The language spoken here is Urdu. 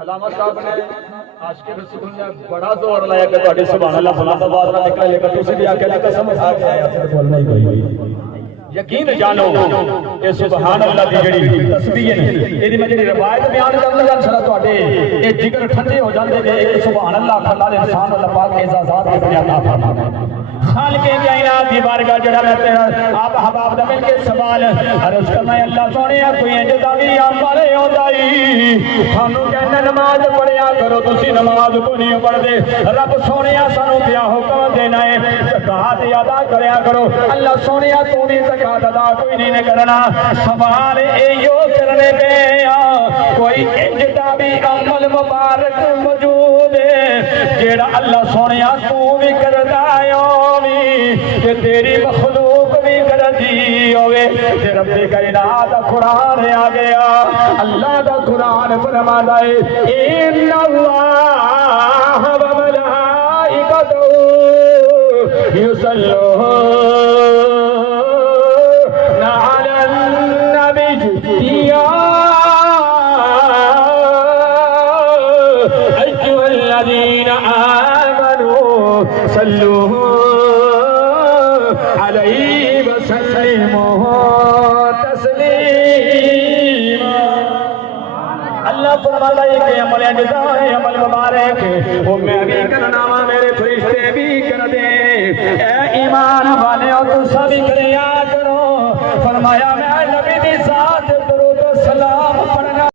علامہ صاحب نے عاشق رسول نے بڑا زور لایا کہ تہاڈی سبحان اللہ فلاں بعد نہ نکلے لیکن تسی بھی آکھیا قسم کھا کے آیا تے بولنا ہی کوئی یقین جانو کہ سبحان اللہ دی جڑی تسبیح ہے ایدی میں جڑی روایت بیان کرن لگا انشاءاللہ تہاڈے اے جگر ٹھنڈے ہو جاندے کہ ایک سبحان اللہ کھلا دے انسان اللہ پاک اعزازات اپنے عطا فرماتا ہے خالق کائنات دی بارگاہ جڑا میں تیرا آپ حباب دا مل کے سوال عرض کرنا ہے اللہ سونیا کوئی انج دا بھی عمل ہوندا ای تھانوں کہنا نماز پڑھیا کرو تسی نماز کو نہیں پڑھدے رب سونیا سانوں کیا حکم دینا ہے زکات ادا کریا کرو اللہ سونیا تو بھی زکات ادا کوئی نہیں کرنا سوال ایو کرنے پہ کوئی انج دا بھی عمل مبارک موجود ہے جیڑا اللہ سونیا تو بھی کردا ہے کہ تیری مخلوق بھی کردی ہوئے کہ رب کائنات قرآن آ گیا اللہ دا قرآن فرماتا ہے ان اللہ و ملائکتہ یصلون علی النبی یا ایھا الذین آمنوا صلوا علیہ وسلموا تسلیما اللہ فرماتا ہے کہ عمل اجزا ہے عمل مبارک وہ میں بھی کرنا وا میرے فرشتے بھی کر دے اے ایمان والے تو سب کریا کرو فرمایا میں نبی دی ذات درود و سلام